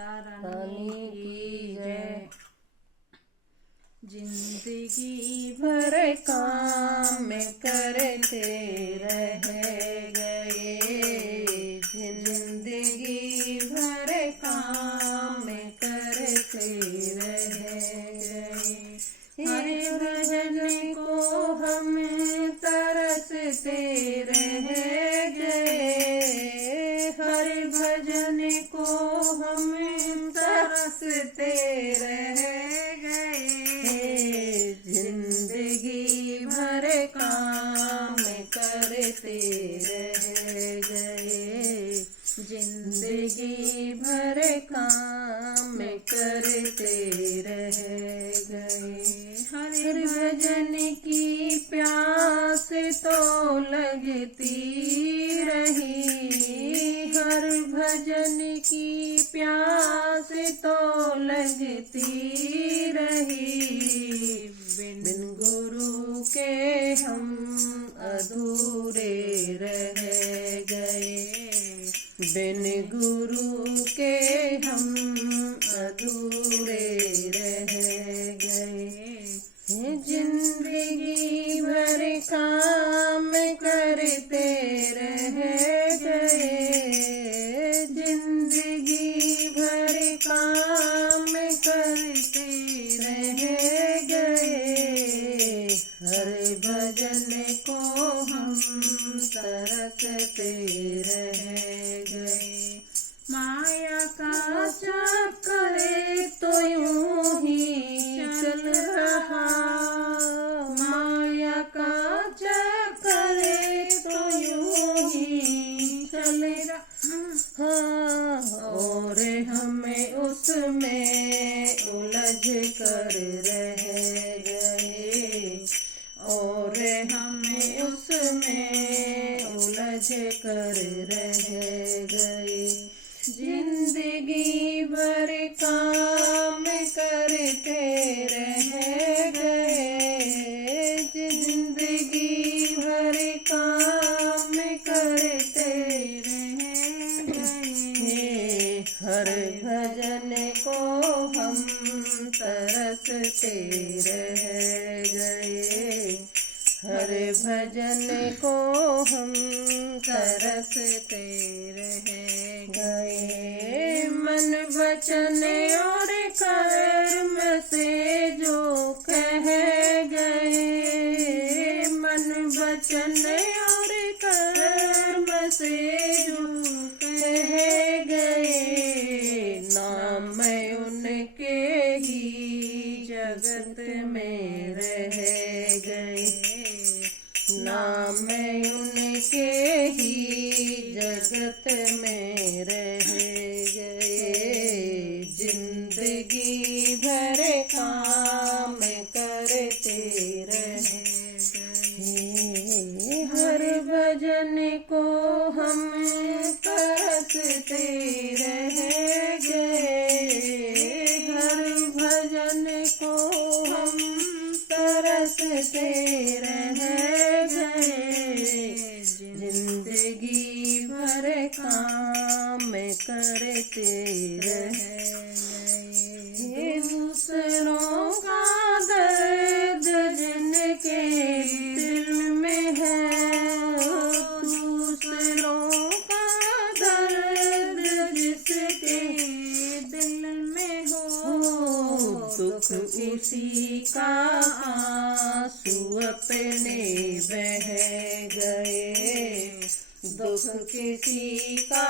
रानी की जय। जिंदगी भर काम करते रह गए, जिंदगी भर काम करते रह गए। हरे भजन को हम तरसते रह गए, हरे भजन को हम तरसते रह गए। जिंदगी भर काम करते रह गए, जिंदगी भर काम करते रह गए। हर भजन की प्यास तो लगती रही, हर भजन की प्यास तो लगती रही। बिन गुरु के हम अधूरे रह गए, बिन गुरु के हम अधूरे रह गए। जिंदगी भर काम करते रह गए, जिंदगी भर काम करते रह गए। हर भजन को हम तरसते रह गए। माया का चक्कर तो यूं ही चल रहा, माया का चक्कर तो यूं ही चल रहा, और हमें उसमें उलझ कर रह गए, और हमें उसमें उलझ कर रह गए। जिंदगी भर काम करते रह गए, जिंदगी भर काम करते रह गए। हर भजन को हम तरसते रह गए, हर भजन को हम तरसते रह गए। मन वचन और कर्म से जो कह गए, मन वचन और कर्म से जो कह गए। नाम उनके ही जगत में रह गए, नाम उनके ही जगत में रह गए। जिंदगी भर काम करते रह गए, हर भजन को हम तरसते रह गए, हर भजन को हम तरसते रह गए। जिंदगी भर काम करते रह गए। दूसरों का दर्द जिनके दिल में है, दूसरों का दर्द जिसके दिल में हो, दुख उसी का आंसू अपने बह गए, दुख किसी का